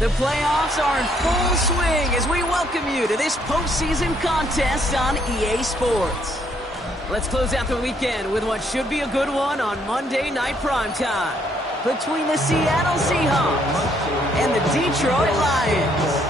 The playoffs are in full swing as we welcome you to this postseason contest on EA Sports. Let's close out the weekend with what should be a good one on Monday Night Primetime between the Seattle Seahawks and the Detroit Lions.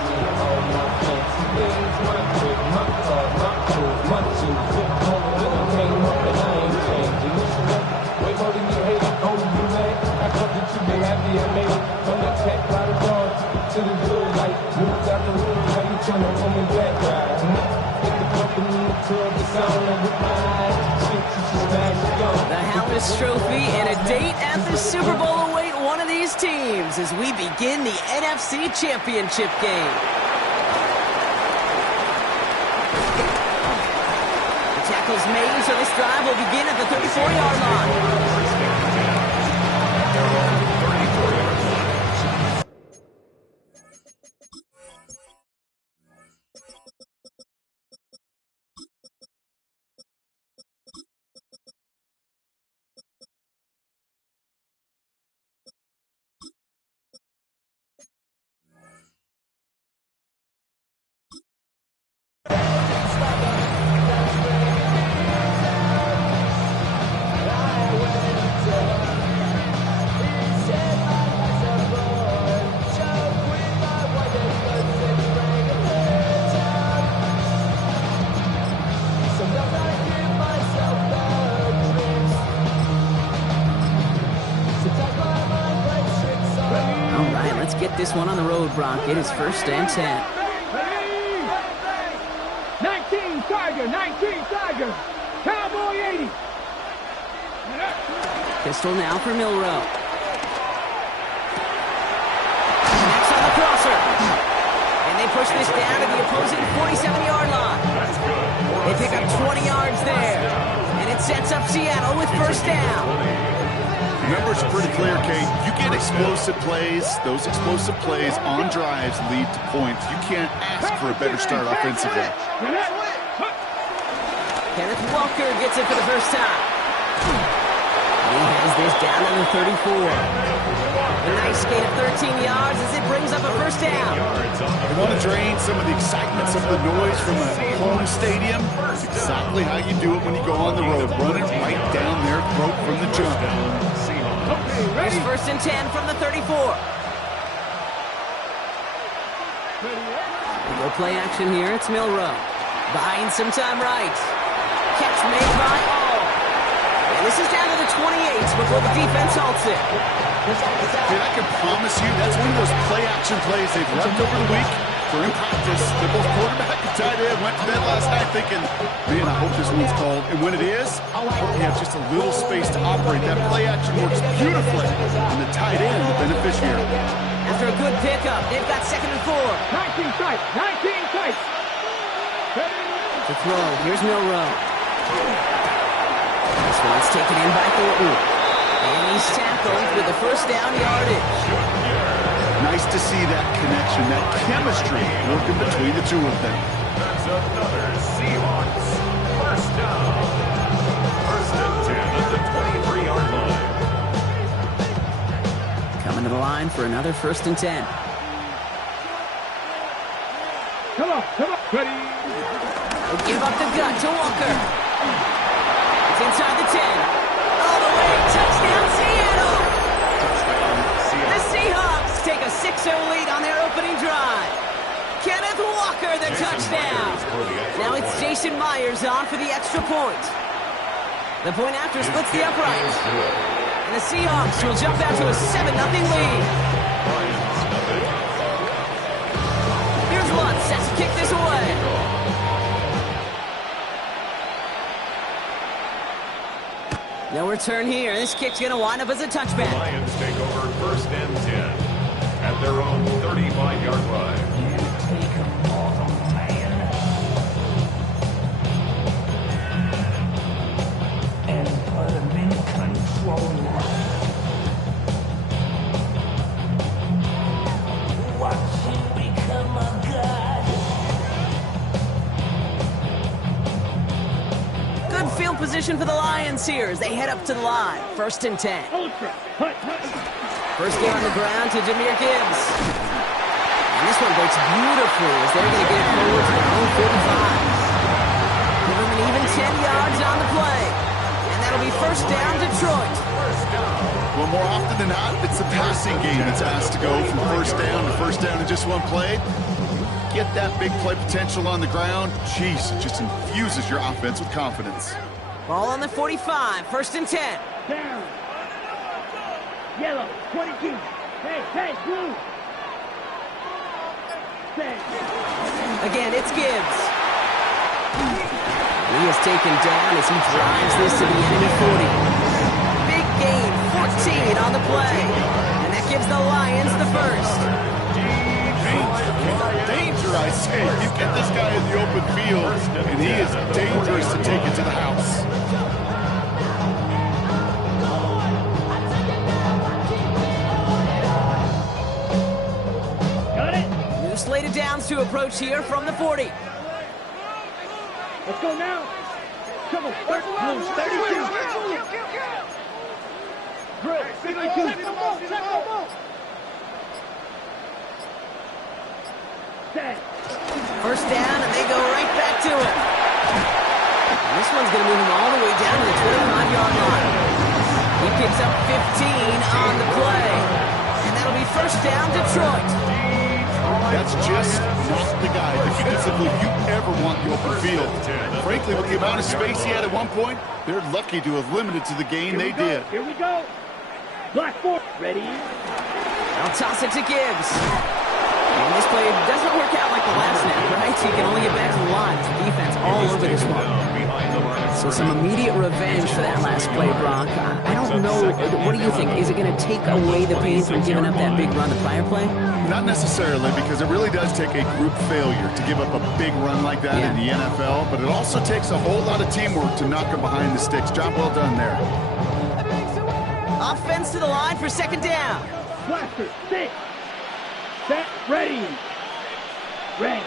The Hallis Trophy and a date at the Super Bowl await one of these teams as we begin the NFC Championship game. The tackle's made, so this drive will begin at the 34-yard line. Get this one on the road, Brock. It is 1st and 10. 19 Tiger, Cowboy 80. Pistol now for Milrow. Next on the crosser. And they push this down to the opposing 47-yard line. They pick up 20 yards there. And it sets up Seattle with 1st down. Remember, it's pretty clear, Kate. You get explosive plays. Those explosive plays on drives lead to points. You can't ask for a better start offensively. Kenneth Walker gets it for the first time. He has this down to the 34. A nice gain of 13 yards as it brings up a 1st down. You want to drain some of the excitement, some of the noise from a home stadium? That's exactly how you do it when you go on the road. Run it right down their throat from the jump. Here's 1st and 10 from the 34. We go play action here. It's Milrow. Buying some time right. Catch made by All. And this is down to the 28 before the defense halts it. Dude, I can promise you that's one of those play-action plays they've left over the week. For in practice, the both quarterback and tight end went to bed last night thinking, man, I hope this one's called. And when it is, I hope you have just a little space to operate. That play-action works beautifully. And the tight end, the beneficiary. After a good pickup, they've got 2nd and 4. 19 tight. To throw, here's Milrow. This one's taken in by Thornton. And he's tackled with the 1st down yardage. Nice to see that connection, that chemistry working between the two of them. That's another Seahawks 1st down. 1st and 10 at the 23-yard line. Coming to the line for another 1st and 10. Come on, ready. They'll give up the gut to Walker. It's inside the 10. All the way, touchdown Seattle! The Seahawks take a 6-0 lead on their opening drive. Kenneth Walker, the touchdown. Now it's Jason Myers on for the extra point. The point after splits the uprights. And the Seahawks will jump out to a 7-0 lead. Here's Lutz set to kick this away. No return here. This kick's going to wind up as a touchback. The Lions take over 1st and 10 at their own 35-yard line. You take a mortal man and put him in control. Good field position for the Lions here as they head up to the line. 1st and 10. Ultra. Hut. First game on the ground to Jahmyr Gibbs. And this one breaks beautifully as they're going to get it forward to their own 45. Give them an even 10 yards on the play. And that'll be 1st down, Detroit. Well, more often than not, it's the passing game that's asked to go from 1st down in just one play. Get that big play potential on the ground. Jeez, it just infuses your offense with confidence. Ball on the 45, 1st and 10. Down. Yellow. 22. Hey, blue. Set. Again, it's Gibbs. He is taken down as he drives this to the enemy 40. Big gain, 14 on the play. And that gives the Lions the 1st. Danger, I say. You get this guy in the open field, and he is dangerous to take it to the house. Got it. New slated downs to approach here from the 40. Let's go now. Come on. Blues, 32. Drill, 52. Set. 1st down, and they go right back to it. And this one's going to move him all the way down to the 25-yard line. He picks up 15 on the play. And that'll be 1st down, Detroit. That's just not the guy defensively you ever want in the open field. Frankly, with the amount of space he had at one point, they're lucky to have limited to the gain they did. Here we go. Black 4. Ready. They'll toss it to Gibbs. And this play doesn't work out like the last snap, right? So you can only get back to the line. The defense all over this one. So some immediate revenge for that last play, Brock. I don't know. What do you think? Is it going to take away the pain from giving up that big run the prior play? Not necessarily, because it really does take a group failure to give up a big run like that in the NFL, but it also takes a whole lot of teamwork to knock him behind the sticks. Job well done there. Offense to the line for 2nd down. Blaster, 6. Set, ready. Red,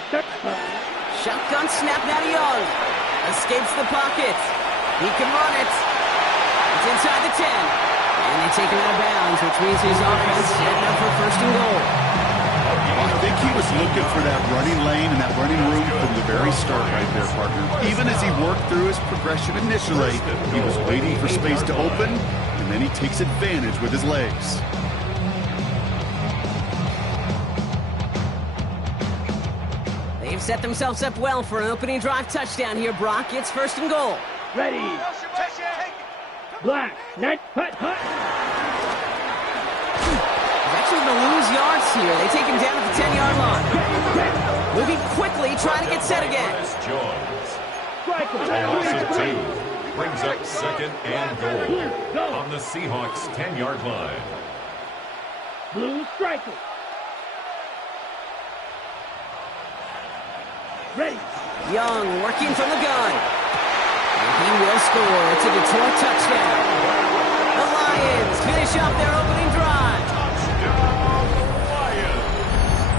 Shotgun snap now to Young. Escapes the pocket. He can run it. It's inside the 10. And they take him out of bounds, which means his offense setting up for 1st and goal. I think he was looking for that running lane and that running room from the very start right there, partner. Even as he worked through his progression initially, he was waiting for space to open, and then he takes advantage with his legs. They've set themselves up well for an opening drive touchdown here, Brock. It's 1st and goal. ready. Black, net, hut. He's actually going to lose yards here. They take him down at the 10-yard line. Moving quickly, trying to get set again. Pass 2 brings up 2nd and goal on the Seahawks 10-yard line. Blue striker. Ready. Young working from the gun. And he will score. It's a Detroit touchdown. The Lions finish up their opening drive.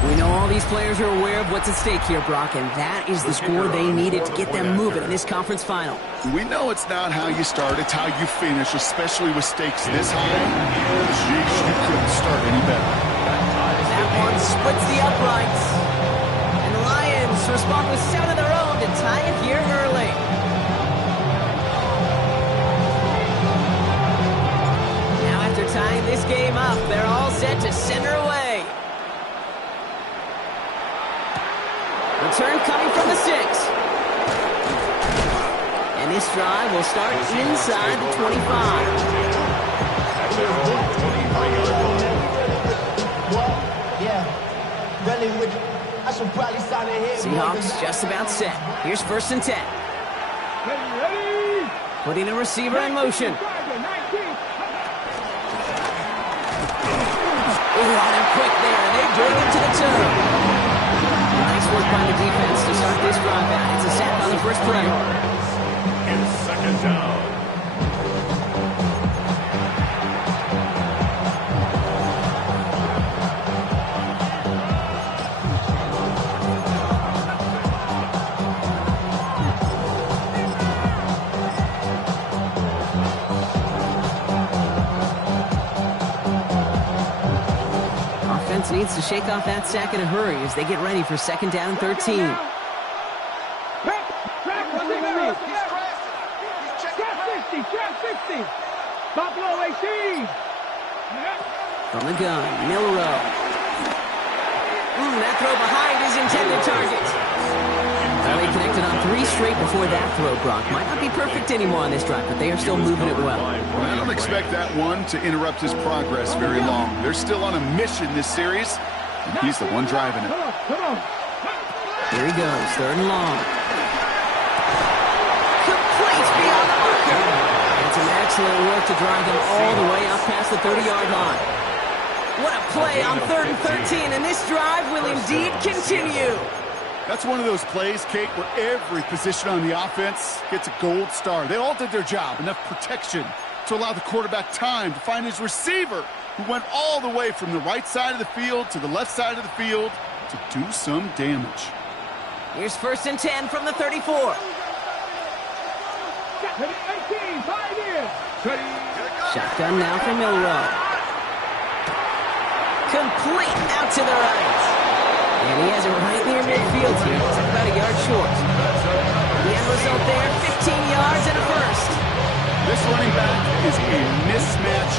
We know all these players are aware of what's at stake here, Brock, and that is the score they needed to get them moving in this conference final. We know it's not how you start, it's how you finish, especially with stakes this high. Jeez, you couldn't start any better. That one splits the uprights. And the Lions respond with 7 of their own to tie it here early. Now after tying this game up, they're all set to send her away. Return coming from the 6. And this drive will start inside the 25. Seahawks just about set. Here's 1st and 10. Ready. Putting a receiver in motion. Ooh, on him quick there. They bring him to the toe. Nice work by the defense to start this drive out. It's a sack on the first play. It's 2nd down. defense to shake off that sack in a hurry as they get ready for 2nd down and 13. Buffalo 18. From the gun, Milrow. That throw behind his intended target. Well, they connected on 3 straight before that throw, Brock. Might not be perfect anymore on this drive, but they are still moving it well. I don't expect that one to interrupt his progress very long. They're still on a mission this series. He's the one driving it. Come on. Here he goes, 3rd and long. Complete beyond the marker. And some excellent work to drive them all the way up past the 30-yard line. What a play on 3rd and 13, and this drive will indeed continue. That's one of those plays, Kate, where every position on the offense gets a gold star. They all did their job, enough protection to allow the quarterback time to find his receiver, who went all the way from the right side of the field to the left side of the field to do some damage. Here's 1st and 10 from the 34. 18, 5 in. Shotgun now for Milrow. Complete out to the right. And he has it right near midfield here. It's about a yard short. The end result there, 15 yards and a first. This running back is a mismatch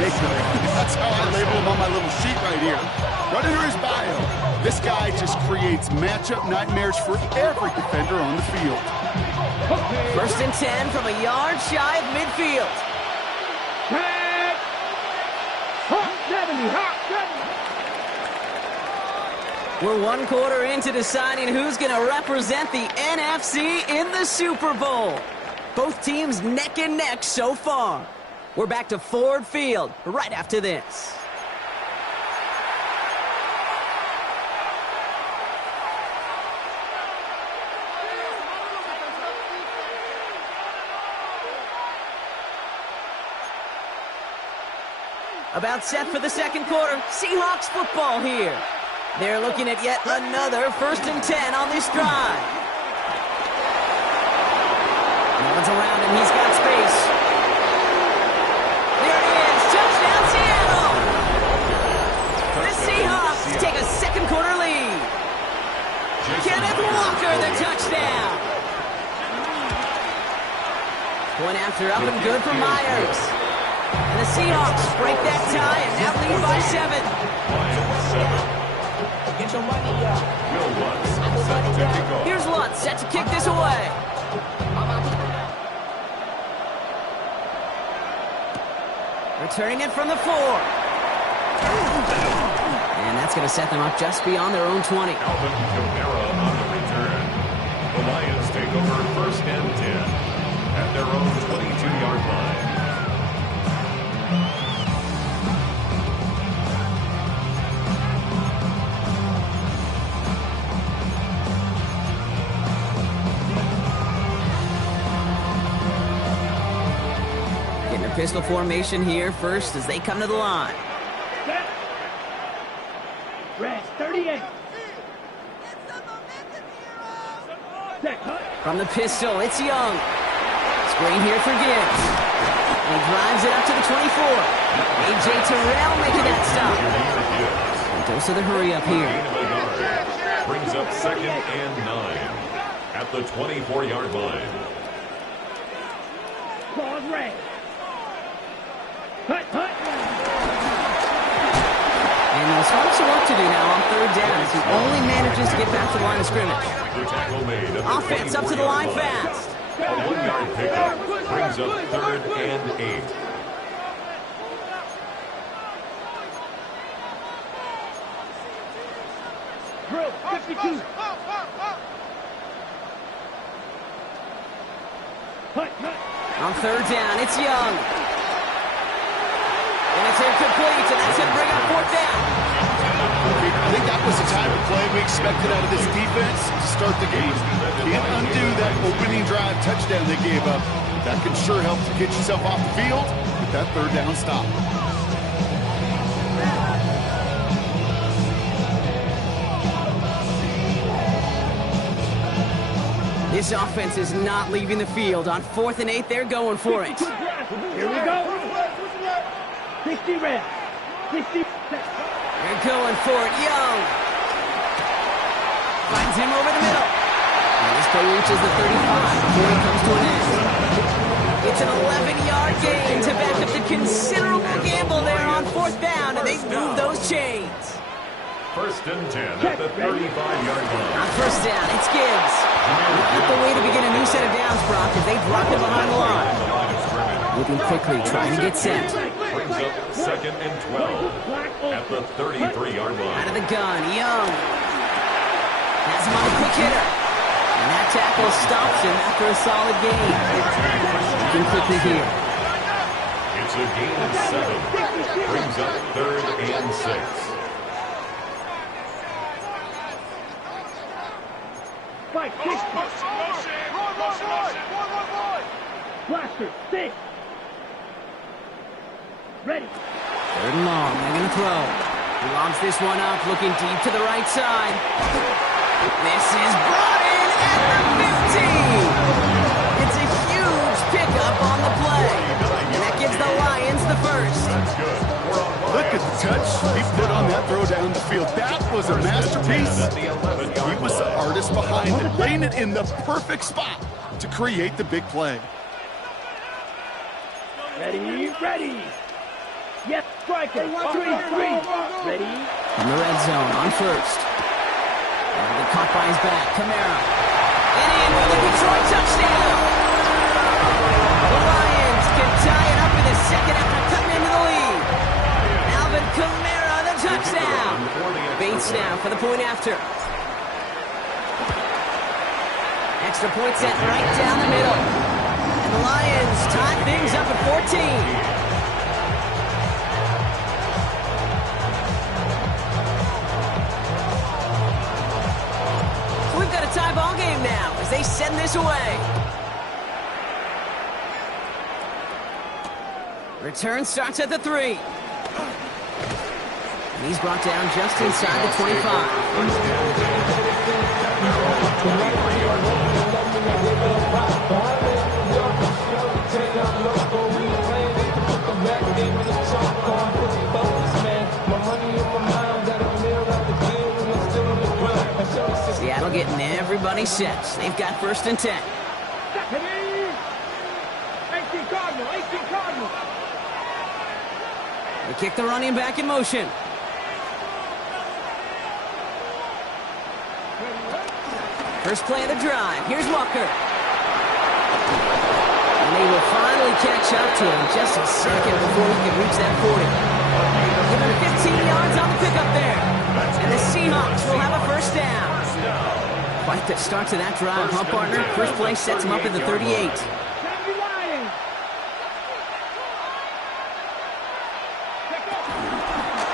maker. That's how I label him on my little sheet right here. Right under his bio. This guy just creates matchup nightmares for every defender on the field. 1st and 10 from a yard shy of midfield. Hot 70, hot 70. We're 1 quarter into deciding who's going to represent the NFC in the Super Bowl. Both teams neck and neck so far. We're back to Ford Field right after this. About set for the 2nd quarter. Seahawks football here. They're looking at yet another 1st and 10 on this drive. No one's around him. He's got space. There it is. Touchdown, Seattle. The Seahawks take a 2nd quarter lead. Kenneth Walker, the touchdown. Point after up and good for Myers. And the Seahawks break that tie and now lead by 7. Get your money up. Will Lutz set to kick off. Here's Lutz set to kick this away. Returning it from the 4. And that's going to set them up just beyond their own 20. Alvin Kamara on the return. The Lions take over 1st and 10 at their own 22-yard line. Pistol formation here first as they come to the line. Set. Rest 38. Set. Hut. From the pistol, it's Young. Screen here for Gibbs. And he drives it up to the 24. A.J. Terrell making that stop. And goes to the hurry up here. Brings up 2nd and 9 at the 24-yard line. Pause red. Hut, hut. And there's some work to do now on 3rd down as he only manages to get back to the line of scrimmage. The tackle made at the Offense up to the line 24-yard line. fast. A 1-yard pickup brings up 3rd and 8. Drill 52. Hut, hut. On 3rd down, it's Young. And it's incomplete, and that's going to bring up 4th down. I think that was the type of play we expected out of this defense to start the game. Can't undo that opening drive touchdown they gave up. That can sure help to get yourself off the field with that 3rd down stop. This offense is not leaving the field. On 4th and 8, they're going for it. Here we go. 60 red. 60 set. They're going for it. Young finds him over the middle. And this play reaches the 35 before it comes to an end. It's an 11-yard gain to back up the considerable gamble there on 4th down, and they move those chains. 1st and 10 at the 35-yard line. On 1st down, it's Gibbs. Not the way to begin a new set of downs, Brock, as they drop it behind the line. Moving quickly, trying to get set. Brings up 2nd and 12 at the 33-yard line. Out of the gun, Young. Has him on a quick hitter. And that tackle stops him after a solid gain. Looking quickly here. It's a gain of 7. Brings up 3rd and 6. Fight, kick. Blaster, stay. Ready. 3rd and long, they're going to throw. He lobs this one up, looking deep to the right side. This is brought in at the 50. It's a huge pickup on the play. And that gives the Lions the first. Look at the touch he put on that throw down the field. That was a masterpiece. He was the artist behind it, laying it in the perfect spot to create the big play. Ready, ready. Yes, striker. 3-3. Ready. In the red zone on 1st. And caught by his back, Kamara. And in with a Detroit touchdown. The Lions can tie it up in the second after cutting into the lead. Alvin Kamara, the touchdown. Bates now for the point after. Extra point set right down the middle. And the Lions tie things up at 14. So we've got a tie ball game now as they send this away. Return starts at the 3. And he's brought down just inside the 25. Seattle getting everybody set. They've got 1st and 10. 18 Cardinal, 18 Cardinal. They kick the running back in motion. First play of the drive. Here's Walker. And they will finally catch up to him just a second before he can reach that 40. Give him 15 yards on the pickup there. And the Seahawks will have a 1st down. Quite the start to that drive, huh, partner? First play sets him up in the 38.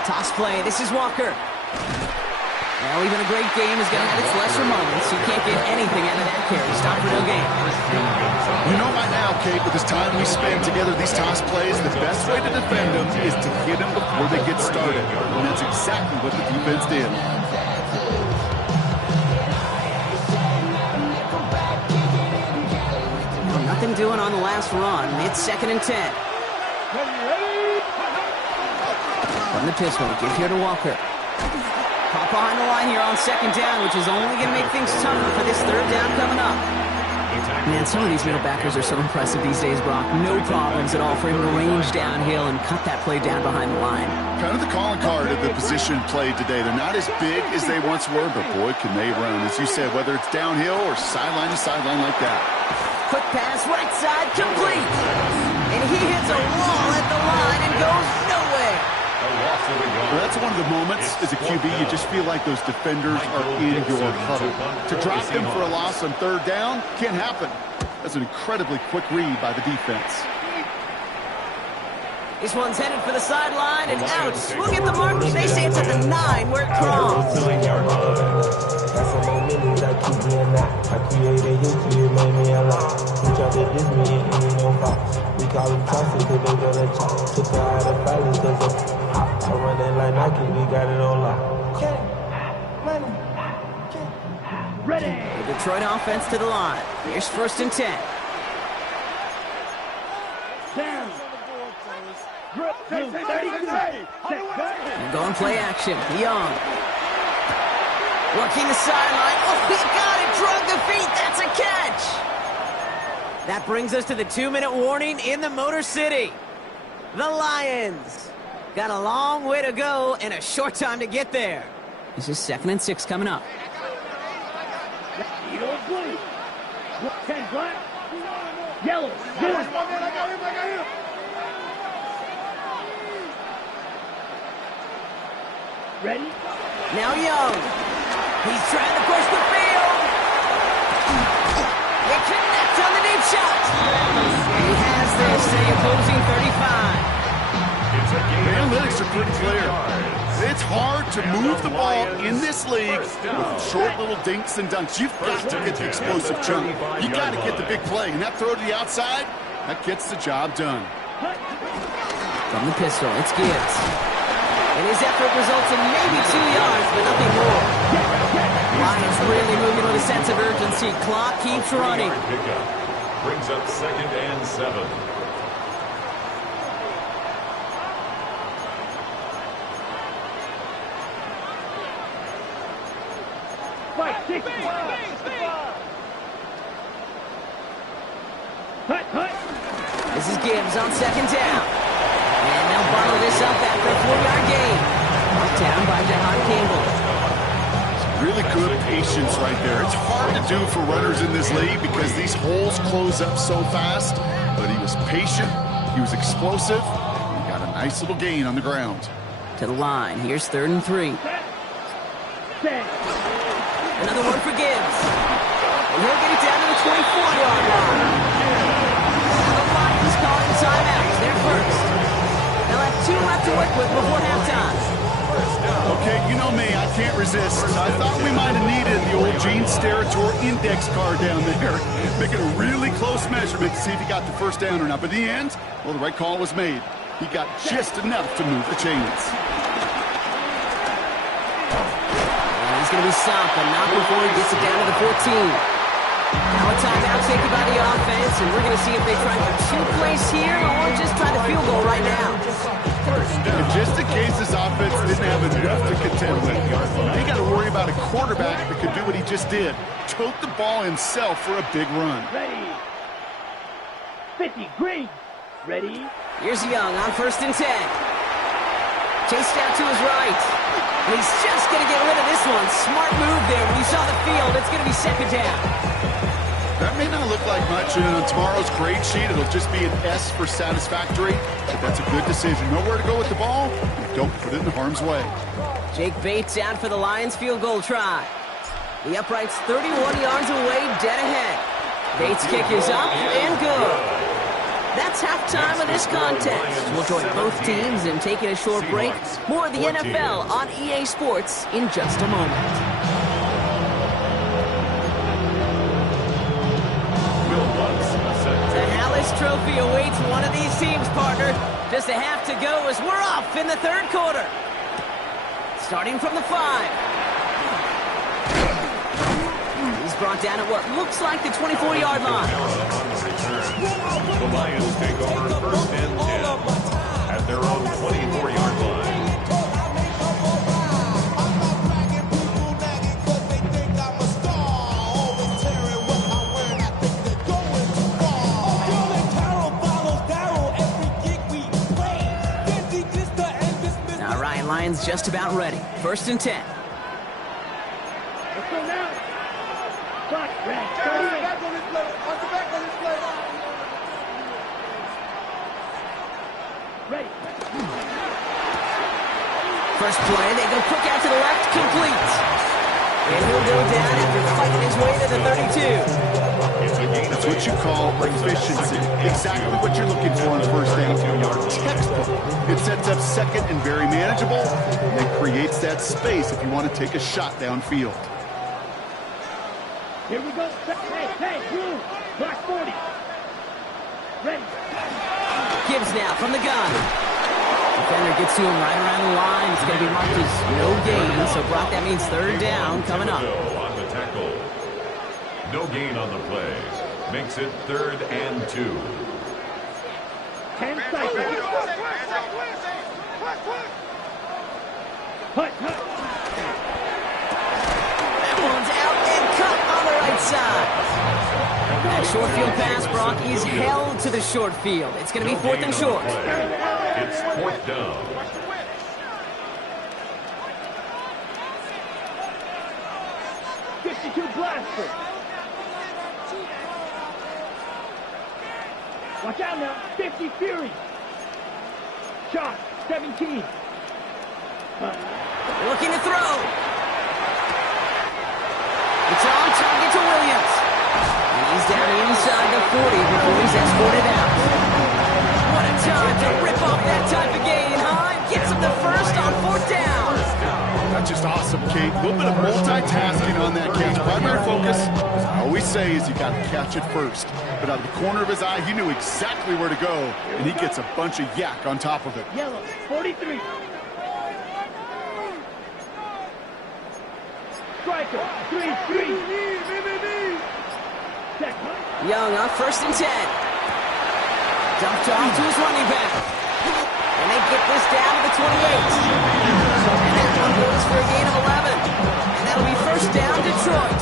Toss play. This is Walker. Well, even a great game is going to have its lesser moments. You can't get anything out of that carry. Stop for no gain. You know by now, Kate, with this time we spend together, these toss plays, the best way to defend them is to hit them before they get started. And that's exactly what the defense did. Well, nothing doing on the last run. It's 2nd and 10. From the pistol, give here to Walker. Caught behind the line here on 2nd down, which is only going to make things tougher for this 3rd down coming up. Man, some of these middle backers are so impressive these days, Brock. No problems at all for him to range downhill and cut that play down behind the line. Kind of the calling card of the position played today. They're not as big as they once were, but boy, can they run. As you said, whether it's downhill or sideline to sideline like that. Quick pass, right side, complete. And he hits a wall at the line and goes nowhere. Well, that's one of the moments as a QB, you just feel like those defenders are in your huddle. To drop them for a loss on 3rd down can't happen. That's an incredibly quick read by the defense. This one's headed for the sideline and out. Look at the mark. They say it's at the 9 where it crawls. Ready. The Detroit offense to the line. Here's 1st and 10. Down. And going play action. Young. Working the sideline. Oh, he got it. Drug the feet. That's a catch. That brings us to the 2-minute warning in the Motor City. The Lions got a long way to go and a short time to get there. This is 2nd and 6 coming up. Yellow. Ready? Now Young. He's trying to push the field. He connects on the deep shot. He has this, the opposing 35. The analytics are pretty clear. It's hard to move the ball in this league with short little dinks and dunks. You've got to get the explosive chunk. You got to get the big play. And that throw to the outside, that gets the job done. From the pistol, it's Gibbs. And his effort results in maybe 2 yards, but nothing more. Lions really moving with a sense of urgency. Clock keeps running. Brings up 2nd and 7. This is Gibbs on 2nd down. And they'll bottle this up after a 4-yard gain. Knocked down by Jahan Campbell. Really good patience right there. It's hard to do for runners in this league because these holes close up so fast. But he was patient. He was explosive. He got a nice little gain on the ground. To the line. Here's 3rd and 3. Another one for Gibbs. And he'll get it down to the 24-yard line. The Lions calling timeouts. They're first. They'll have 2 left to work with before halftime. Okay, you know me. I can't resist. I thought we might have needed the old Gene Steratore index card down there. Making a really close measurement to see if he got the first down or not. But in the end, well, the right call was made. He got just enough to move the chains. He's going to be stopped, but not before he gets it down to the 14. Now a timeout taken by the offense, and we're going to see if they try for 2 plays here or just try the field goal right now. And just in case this offense didn't have enough to contend with, they got to worry about a quarterback that could do what he just did. Tote the ball himself for a big run. Ready. 50, green. Ready. Here's Young on 1st and 10. Chased out to his right. And he's just going to get rid of this one. Smart move there. When you saw the field, it's going to be 2nd down. That may not look like much, and on tomorrow's grade sheet, it'll just be an S for satisfactory. But that's a good decision. Nowhere to go with the ball. Don't put it in harm's way. Jake Bates out for the Lions field goal try. The upright's 31 yards away, dead ahead. Bates' kick is up and good. That's halftime of this contest. We'll join both teams in taking a short break. More of the NFL on EA Sports in just a moment. The Hallis Trophy awaits one of these teams, partner. Just a half to go as we're off in the 3rd quarter. Starting from the 5. He's brought down at what looks like the 24-yard line. The Lions take over 1st and 10 at their own 24-yard line. All right, Lions just about ready. 1st and 10. Let's go now. Clock, red. Ready. First play, they go quick out to the left, complete. And he'll go down after fighting his way to the 32. That's what you call efficiency. Exactly what you're looking for on 1st down. Textbook. It sets up 2nd and very manageable, and it creates that space if you want to take a shot downfield. Here we go. Hey, blue. Block 40. Ready. Gibbs now from the gun. Defender gets to him right around the line. It's going to be marked as no gain. So, Brock, that means 3rd down coming up. On the tackle. No gain on the play. Makes it 3rd and 2. 10 seconds. Hut. That one's out and cut on the right side. That short field pass, Brock, is held to the short field. It's going to be 4th and short. It's 4th down. Blaster. Watch out now. 50 Fury. Shot. 17. Looking to throw. It's on target to Williams. And he's down inside the 40 before he's escorted out. What a time to rip off that type of gain, huh? Gets him the first on 4th down. That's just awesome, Kate. A little bit of multitasking on that catch. Primary focus, as I always say, is you got to catch it first. But out of the corner of his eye, he knew exactly where to go, and he gets a bunch of yak on top of it. Yellow, 43. Striker, 3. Young on 1st and 10. Dumped off to his running back. And they get this down to the 28. And that one goes for a gain of 11. And that'll be 1st down, Detroit.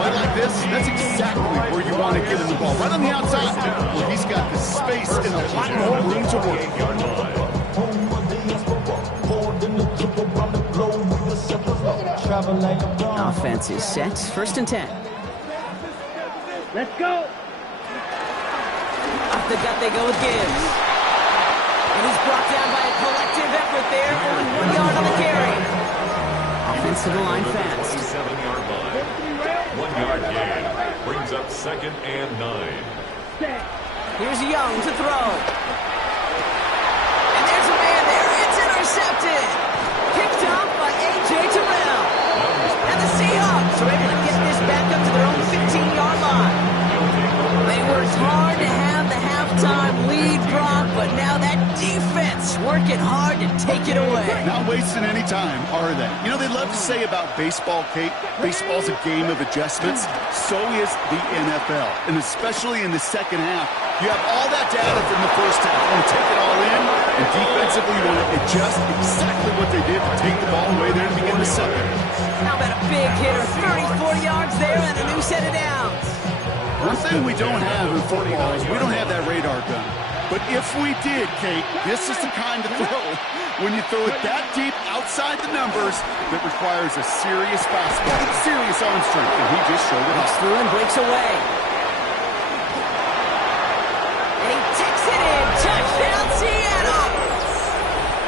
Play like this, that's exactly where you want to get in the ball. Right on the outside, where he's got the space and a lot more room to work. Offense is set. 1st and 10. Let's go. Off the gut they go with Gibbs. And he's brought down by a collective effort there. Only 1 yard on the carry. Offensive line fast. 7-yard line. 1 yard gain. Brings up 2nd and 9. Here's Young to throw. And there's a man there. It's intercepted. Picked off by A.J. Terrell. And the Seahawks are able to get this back up to their own 15-yard line. They worked hard to have the halftime lead, Brock, but now that defense working hard to take it away. Not wasting any time, are they? You know, they love to say about baseball, Kate, baseball's a game of adjustments. So is the NFL, and especially in the second half. You have all that data from the first half. You want to take it all in, and defensively you want to adjust exactly what they did to take the ball away there to begin the second. How about a big hitter, 34 yards there and a new set of downs. One thing we don't have in football is we don't have that radar gun. But if we did, Kate, this is the kind of throw, when you throw it that deep outside the numbers, that requires a serious fastball, serious arm strength, and he just showed it off. Through and breaks away. And he takes it in. Touchdown, Seattle!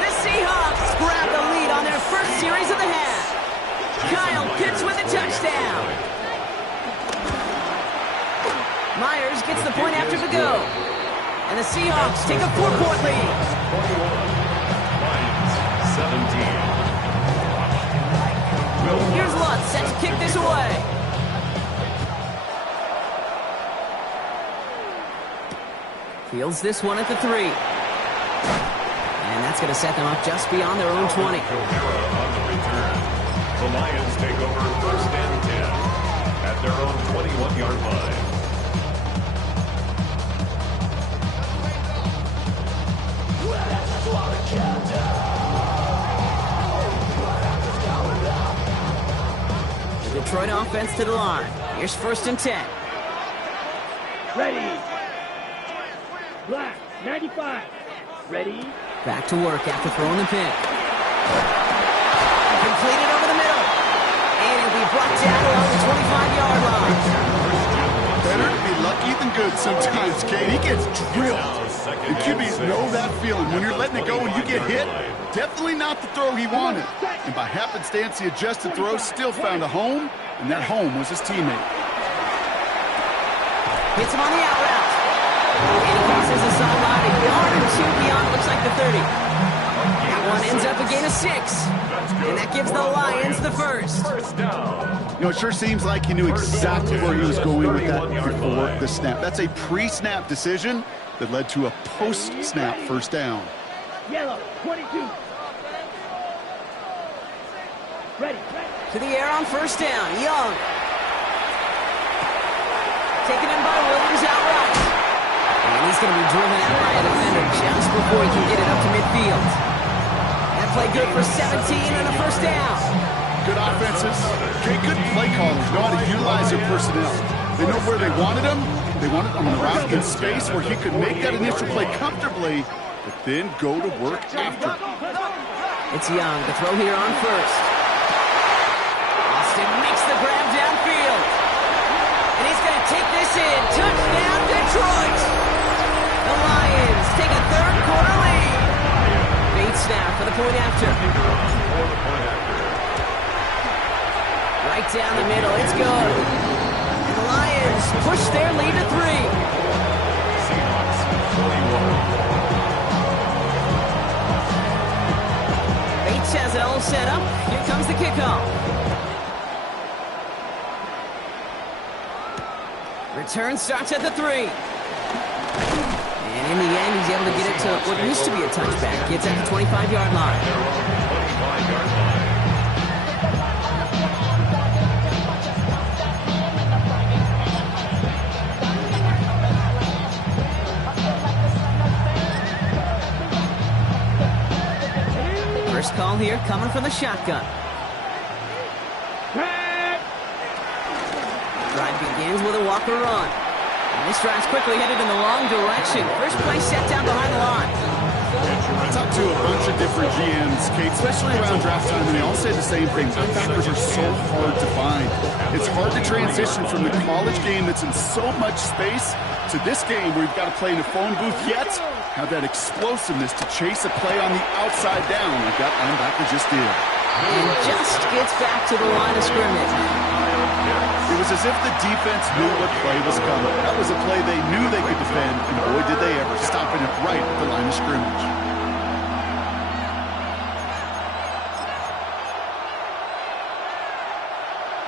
The Seahawks grab the lead on their first series of the half. Kyle Pitts with a touchdown. Myers gets the point after the go. And the Seahawks take a 4-point lead. 17. Here's Lutz set to kick this away. Fields this one at the 3. And that's going to set them up just beyond their own 20. On the return. The Lions take over 1st and 10 at their own 21-yard line. The Detroit offense to the line. Here's 1st and 10. Ready. Black, 95. Ready. Back to work after throwing the pick. Completed over the middle. And it'll be brought down along the 25-yard line. Better to be lucky than good sometimes, Kate. He gets drilled. And QBs know that feeling. When you're letting it go and you get hit, definitely not the throw he wanted. And by happenstance, the adjusted throw still found a home, and that home was his teammate. Hits him on the out route. And he crosses the sideline a yard or 2 beyond, looks like the 30. That one ends up a gain of 6. And that gives the Lions the first. You know, it sure seems like he knew exactly where he was going with that before the snap. That's a pre-snap decision that led to a post-snap first down. Yellow, 22. Ready. To the air on 1st down. Young. Taken in by Williams out right. And he's He's going to be driven out by a defender just before he can get it up to midfield. That play good for 17 and a first down. Good offenses. Okay, good play callers. Know how to utilize their personnel. They know where they wanted him. They wanted him on the route in space where he could make that initial play comfortably, but then go to work after. It's Young to throw here on first. Austin makes the grab downfield. And he's going to take this in. Touchdown, Detroit! The Lions take a third-quarter lead. Bates now for the point after. Right down the middle. It's good. And the Lions push their lead to 3. Seahawks 41. Bates has it all set up. Here comes the kickoff. Return starts at the 3. And in the end, he's able to get it to what used to be a touchback. Gets at the 25-yard line. 25-yard line. First call here coming from the shotgun. Drive begins with a Walker run. And this drive's quickly headed in the wrong direction. First play set down behind the line. I talked to a bunch of different GMs, Kate, especially around draft time, and they all say the same thing. Linebackers are so hard to find. It's hard to transition from the college game that's in so much space to this game where you've got to play in a phone booth yet have that explosiveness to chase a play on the outside down like that linebacker just did. And just gets back to the line of scrimmage. It was as if the defense knew what play was coming. That was a play they knew they could defend, and boy, did they ever, stopping it right at the line of scrimmage.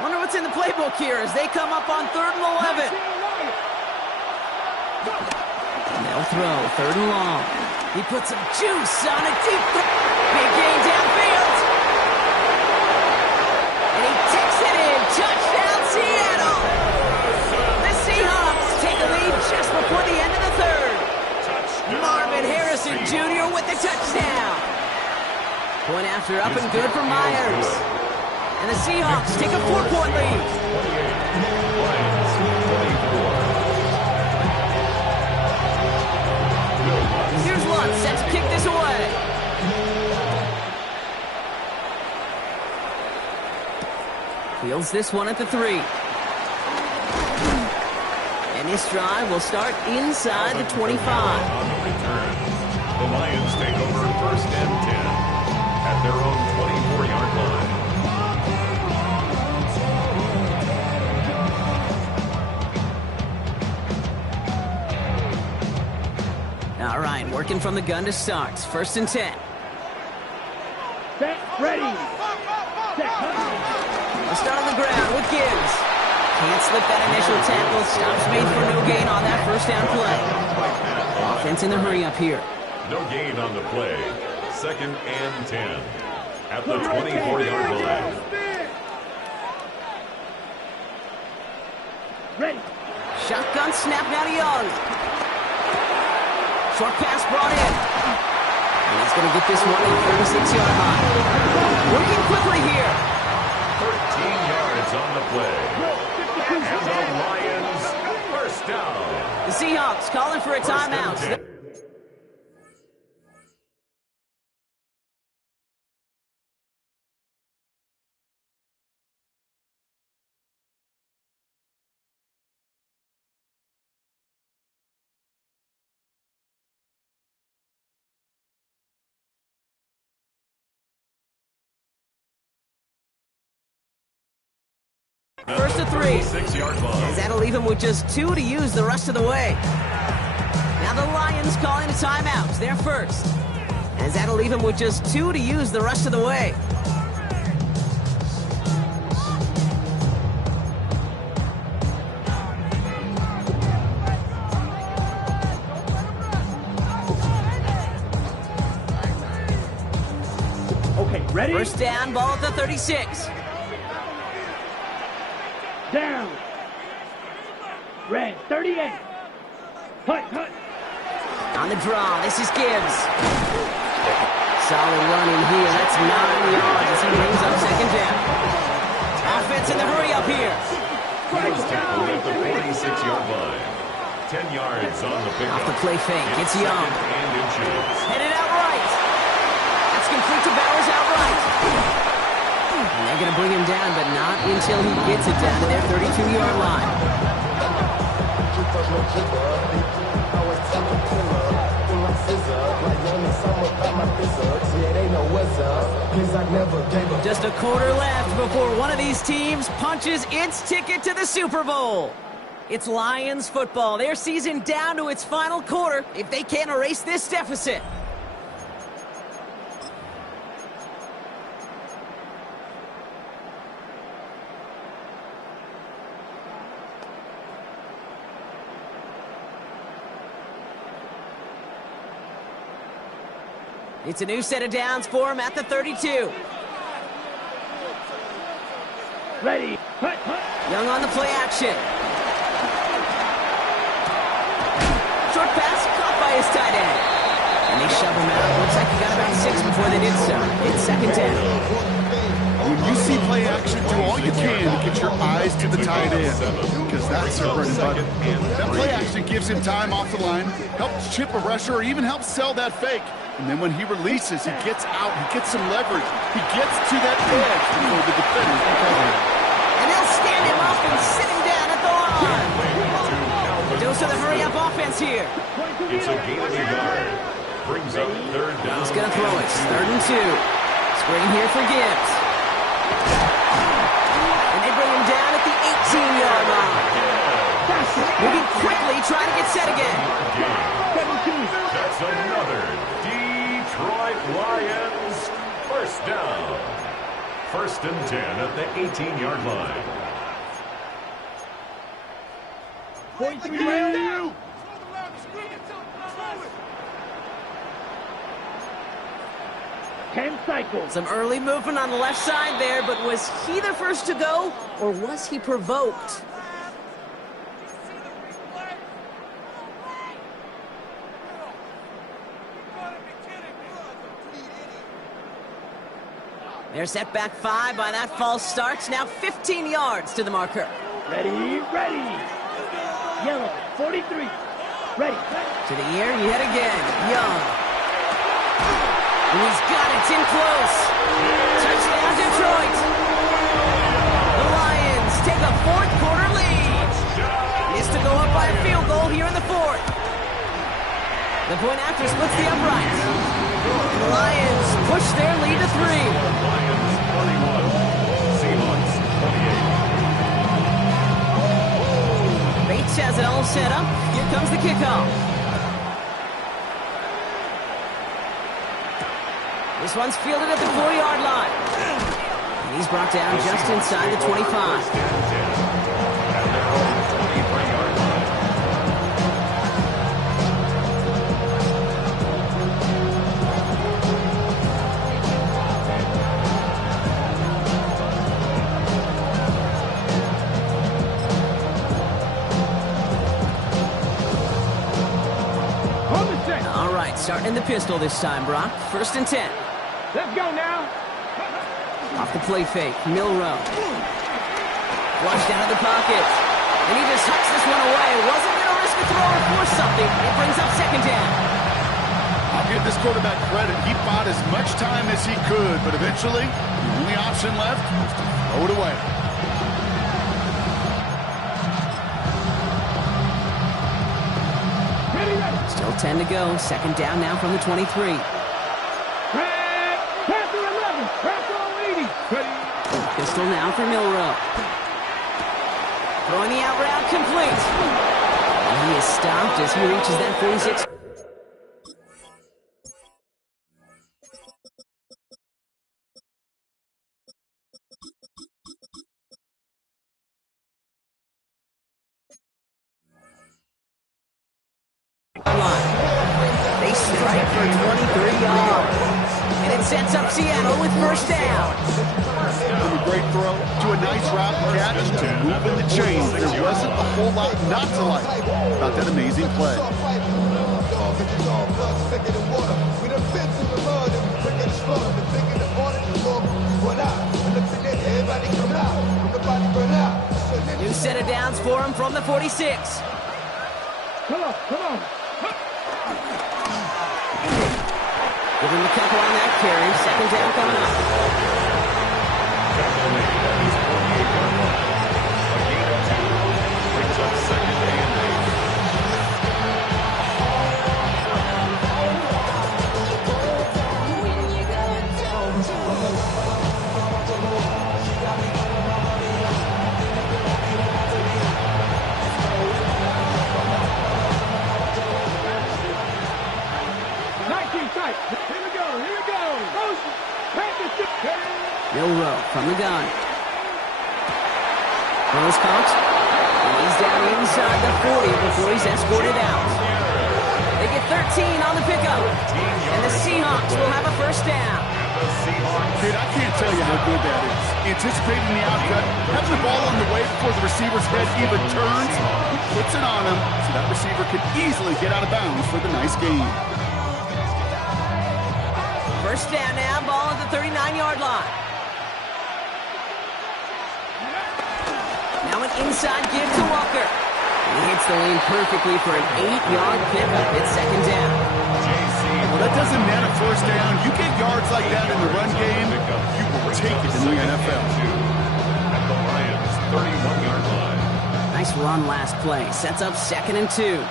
Wonder what's in the playbook here as they come up on 3rd and 11. And they'll throw 3rd and long. He puts some juice on a deep throw. Big gain downfield. And he takes it in. Touchdown, Seattle. The Seahawks take a lead just before the end of the 3rd. Marvin Harrison Jr. with the touchdown. Point after up and good for Myers. And the Seahawks take a 4-point lead. Here's Lutz set to kick this away. Fields this one at the 3. And this drive will start inside the 25. On the return, the Lions take over 1st and 10 at their own 24-yard line. All right, working from the gun to start. 1st and 10. Set, ready. Set, We'll start on the ground with Gibbs. Can't slip that initial tackle. Stops made for no gain on that first down play. Offense in the hurry up here. No gain on the play. 2nd and 10 at the 24-yard line. ready. Shotgun snap now to Young. Short pass brought in. And he's going to get this one at the 36-yard line. Working quickly here. 13 yards on the play. And the Lions first down. The Seahawks calling for a timeout. First to 3. 6-yard line. As that'll leave him with just 2 to use the rest of the way. Now the Lions calling a timeout. They're first. As that'll leave him with just 2 to use the rest of the way. Okay, ready? First down, ball at the 36. Down. Red, 38. Hut, hut. On the draw, this is Gibbs. Solid running here. That's 9 yards as he brings up second down. Offense in the hurry up here. Here's tackled at the 46-yard line. 10 yards on the pickup. Off the play fake, it's Young. And inches. Headed out right. That's complete to Bowers outright. And they're going to bring him down, but not until he gets it down to their 32-yard line. Just a quarter left before one of these teams punches its ticket to the Super Bowl. It's Lions football. Their season down to its final quarter if they can't erase this deficit. It's a new set of downs for him at the 32. Ready. Hut, hut. Young on the play action. Short pass caught by his tight end. And they shove him out. Looks like he got about 6 before they did so. It's second down. When you see play action, do all you can to get your eyes to the tight end, because that's their bread and butter. That play action gives him time off the line, helps chip a rusher, or even helps sell that fake. And then when he releases, he gets out, he gets some leverage. He gets to that edge before the defenders can cover him. And they'll stand him up and sit him down at the line. Dose of the hurry-up offense here. It's a gain of a yard. Brings up third down. He's going to throw it. 3rd and 2. Screen here for Gibbs. And they bring him down at the 18-yard line. Moving quickly, trying to get set again. That's another Detroit Lions first down. 1st and 10 at the 18-yard line. 10 cycles. Some early movement on the left side there, but was he the first to go, or was he provoked? They're set back 5 by that false start. Now 15 yards to the marker. Ready, ready. Yellow, 43. Ready. To the air, yet again. Young. And he's got it. It's in close. Touchdown, Detroit. The Lions take a 4th quarter lead. Is to go up by a field goal here in the 4th. The point after splits the uprights. The Lions push their lead to 3. Lions 21, Seahawks 28. Bates has it all set up. Here comes the kickoff. This one's fielded at the 4-yard line. And he's brought down just inside the 25. At their own 23-yard line. All right, starting in the pistol this time, Brock. 1st and 10. Let's go now. Off the play fake, Milrow. Flushed out of the pocket. And he just hucks this one away. Wasn't going to risk a throw or force something. It brings up second down. I'll give this quarterback credit. He bought as much time as he could, but eventually, the only option left was to throw it away. Still 10 to go. Second down now from the 23. Pass to 11. Pass to 80. Ready. Pistol now for Milrow. Throwing the out route complete. And he is stopped as he reaches that 46. They strike for 23 yards. And it sets up Seattle with first down. From a great throw to a nice route catch to moving the chains. There wasn't a whole lot not to like about that amazing play. thicker than water. We done been through the mud and we quicker to slaughter. The bigger the order, the more we run out. And look at that, everybody come out. Nobody run out. New set of downs for him from the 46. Come on, come on. Give him a couple on that carry. Second down coming up. Tackle made at his 48-yard line. A gain of 2 brings up second and 8. Bill Rowe from the gun. Throws caught. And he's down inside the 40 before he's escorted out. They get 13 on the pickup. And the Seahawks will have a first down. Dude, I can't tell you how good that is. Anticipating the outcut, having the ball on the way before the receiver's head even turns, he puts it on him so that receiver can easily get out of bounds for the nice gain. First down now, ball at the 39-yard line. Now an inside give to Walker. He hits the lane perfectly for an 8-yard pickup. It's second down. Well, that doesn't net a first down. You get yards like that in the run game, you will take it in the NFL. At the Lions' 31-yard line. Nice run last play. Sets up 2nd and 2.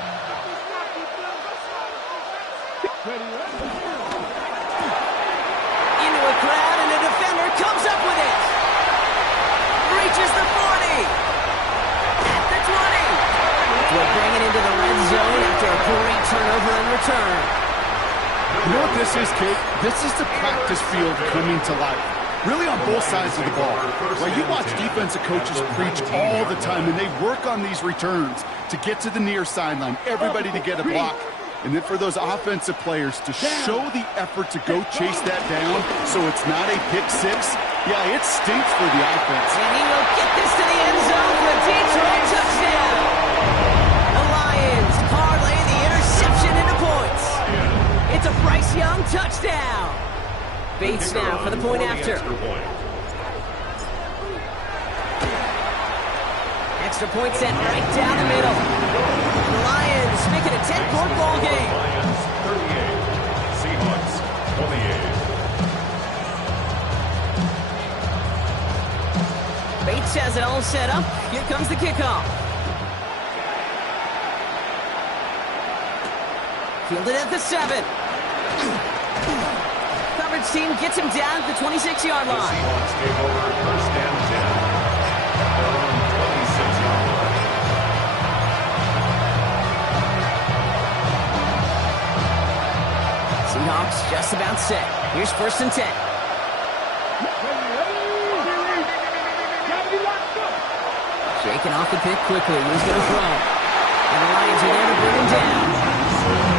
Into a crowd, and a defender comes up with it. Reaches the 40. At the 20. We'll bring it into the red zone after a great turnover and return. You know what this is, Kate? This is the practice field coming to life. Really on both sides of the ball. Right, you watch defensive coaches preach all the time, and they work on these returns to get to the near sideline, everybody to get a block. And then for those offensive players to show the effort to go chase that down so it's not a pick six, yeah, it stinks for the offense. And he will get this to the end zone for a Detroit touchdown. The Lions parlay the interception into points. It's a Bryce Young touchdown. Bates now for the point after. Extra point sent right down the middle. The Lions make it a 10-point ball game. Lions 38, Seahawks 28. Bates has it all set up. Here comes the kickoff. Fielded at the 7. Coverage team gets him down at the 26-yard The line. Seahawks take over first and 10 at their own 26-yard line. Seahawks just about set. Here's first and 10. Shaking off the pick quickly. He's going to throw. And the Lions are there to bring him down.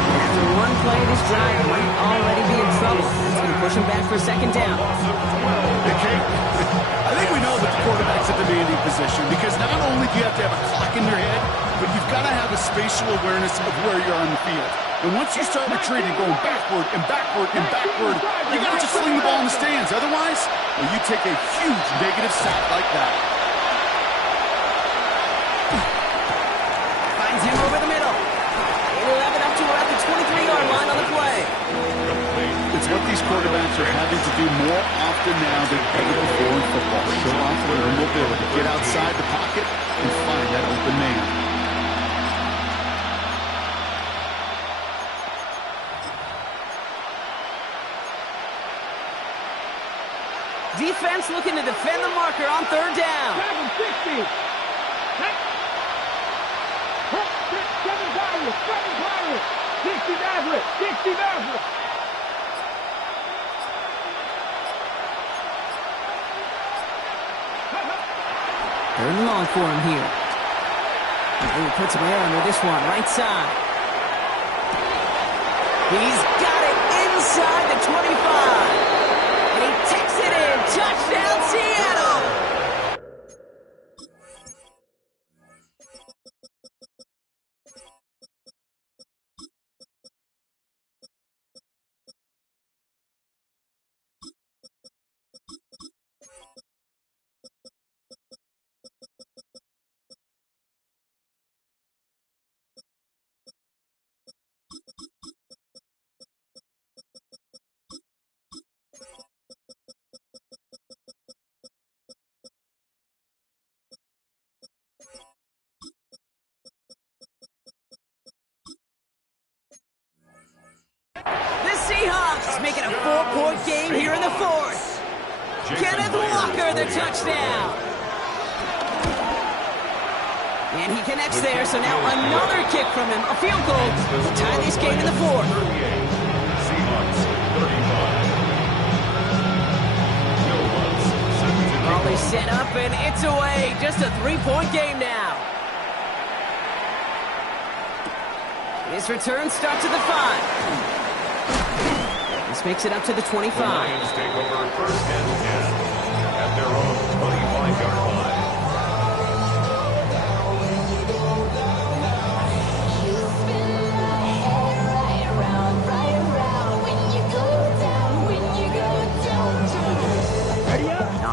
After one play, this drive might already be in trouble. It's going to push him back for second down. Hey, Kate, I think we know that the quarterback's a demanding position because not only do you have to have a clock in your head, but you've got to have a spatial awareness of where you're on the field. And once you start retreating, going backward and backward and backward, you got to just sling the ball in the stands. Otherwise, well, you take a huge negative sack like that. Finds him over the middle. 11 up to her at the 23-yard line on the play. It's what these quarterbacks are having to do more often now than ever before in football. Show off their mobility, get outside the pocket, and find that open man. Defense looking to defend the marker on third down. 7-60. 7 Pirates. 60 Maverick. 60 Maverick. Third and long for him here. He puts him air under this one, right side. He's got it inside the 25. And he takes it in. Touchdown, Seattle. Seahawks making a 4-point game here in the fourth. Kenneth Walker, the touchdown. And he connects there, so now another kick from him. A field goal to tie this game in the fourth. Seahawks 35. Ball is set up, and it's away. Just a 3-point game now. His return starts at the 5. This makes it up to the 25. The Lions take over first and 10 at their own 25-yard line.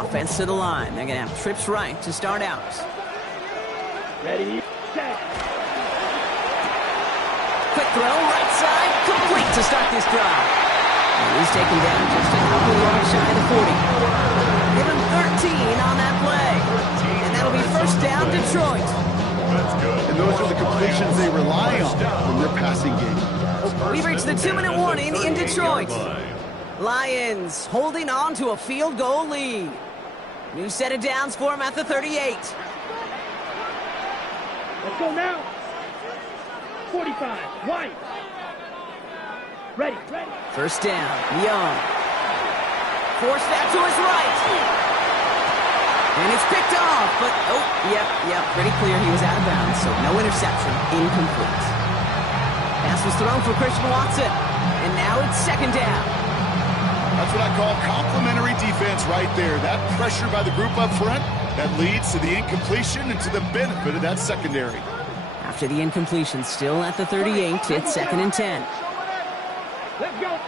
Offense to the line. They're going to have trips right to start out. Ready, set. Quick throw, right side, complete to start this drive. And he's taken down just a couple yards shy of the 40. Give him 13 on that play. And that'll be first down, Detroit. That's good. And those are the completions they rely on from their passing game. We've reached the 2-minute warning in Detroit. Lions holding on to a field goal lead. New set of downs for him at the 38. Let's go now. 45, White. Ready. First down, Young. Forced that to his right. And it's picked off, but, yep, pretty clear he was out of bounds, so no interception, incomplete. Pass was thrown for Christian Watson, and now it's second down. That's what I call complimentary defense right there. That pressure by the group up front, that leads to the incompletion and to the benefit of that secondary. After the incompletion, still at the 38, it's second and 10. Let's go. And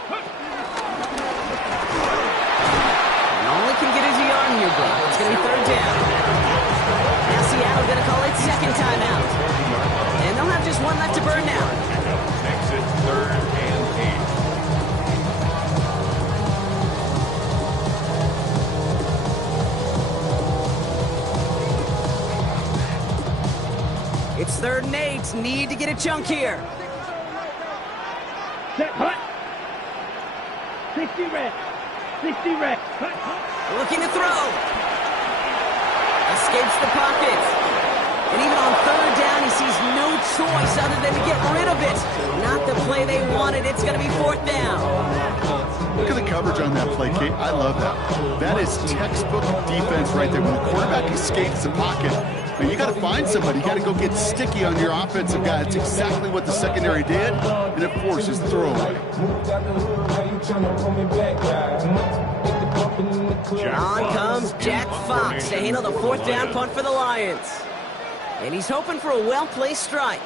all he can get is a yard here, bro. It's going to be third down. Now Seattle going to call it second timeout. And they'll have just one left to burn now. Makes it third and 8. It's third and 8. Need to get a chunk here. Set, hut. 60 red. 60 red. Hut. Looking to throw. Escapes the pocket. And even on third down, he sees no choice other than to get rid of it. Not the play they wanted. It's going to be fourth down. Look at the coverage on that play, Kate. I love that. That is textbook defense right there. When the quarterback escapes the pocket, and you got to find somebody. You got to go get sticky on your offensive guy. It's exactly what the secondary did, and it forces throwaway. On comes Jack Fox to handle the fourth down punt for the Lions. And he's hoping for a well-placed strike.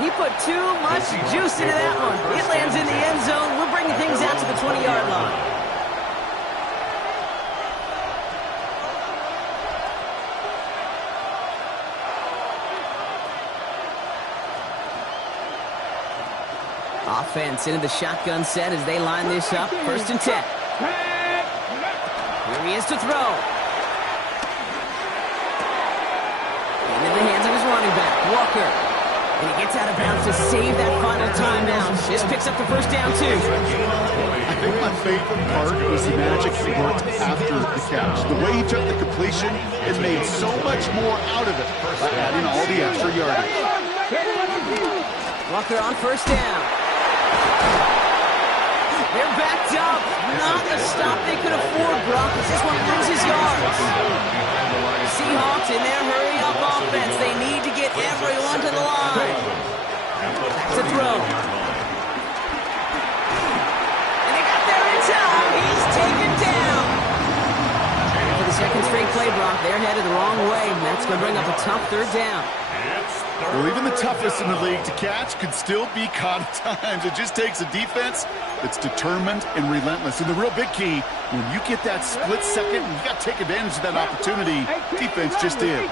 He put too much juice into that one. It lands in the end zone. We're bringing things out to the 20-yard line. Offense into the shotgun set as they line this up. First and 10. Here he is to throw. Into the hands of his running back, Walker. And he gets out of bounds to save that final timeout. This picks up the first down, too. I think my favorite part was the magic he worked after the catch. The way he took the completion, it made so much more out of it by adding all the extra yardage. Walker on first down. They're backed up. Not the stop they could afford, Brock, as this one loses yards. Seahawks in their hurry-up offense. They need to get everyone to the line. Back to throw. And they got there in time. He's taken down. And for the second straight play, Brock, they're headed the wrong way, and that's going to bring up a tough third down. Well, even the toughest in the league to catch could still be caught at times. It just takes a defense that's determined and relentless. And the real big key, when you get that split second, you got to take advantage of that opportunity. Defense just did.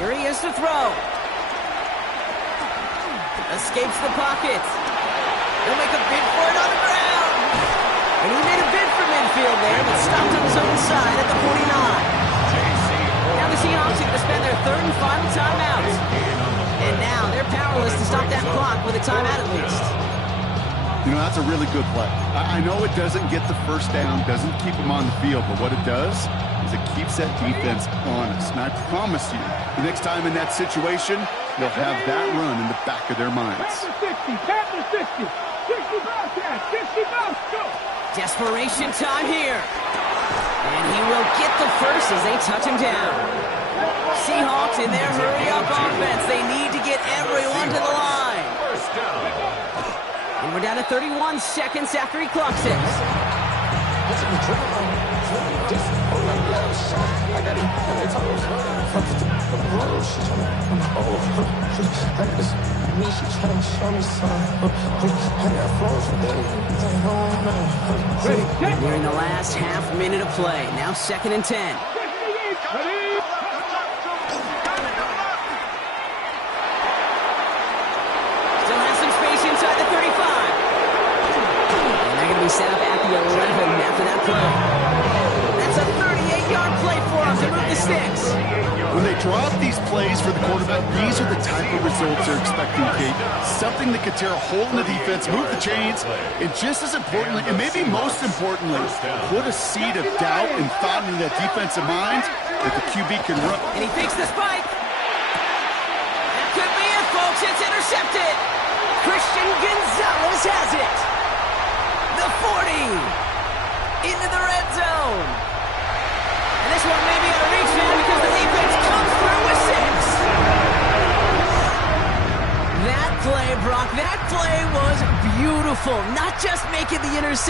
Here he is to throw. Escapes the pocket. He'll make a bid for it on the ground. And he made a bid for midfield there, but stopped on his own side at the 49. the timeout at least. You know, that's a really good play. I know it doesn't get the first down, doesn't keep them on the field, but what it does is it keeps that defense honest. And I promise you, the next time in that situation, they'll have that run in the back of their minds. 60, 60 Bobcats, 60 Bobcats, go! Desperation time here. And he will get the first as they touch him down. Seahawks in their hurry-up offense. They need to get everyone to the line. First down. And we're down to 31 seconds after he clocks it. We're in the last half minute of play. Now 2nd and 10. Inside the 35. And they're going to be set up at the 11 after that play. That's a 38-yard play for them to move the sticks. When they draw up these plays for the quarterback, these are the type of results they're expecting, Kate. Something that could tear a hole in the defense, move the chains, and just as importantly, and maybe most importantly, put a seed of doubt and thought into that defensive mind that the QB can run. And he fakes the spike. That could be it, folks. It's intercepted. Christian Gonzalez has it. The 40 into the red zone. And this one may be out of reach now because the defense comes through with 6. That play, Brock, that play was beautiful. Not just making the interception.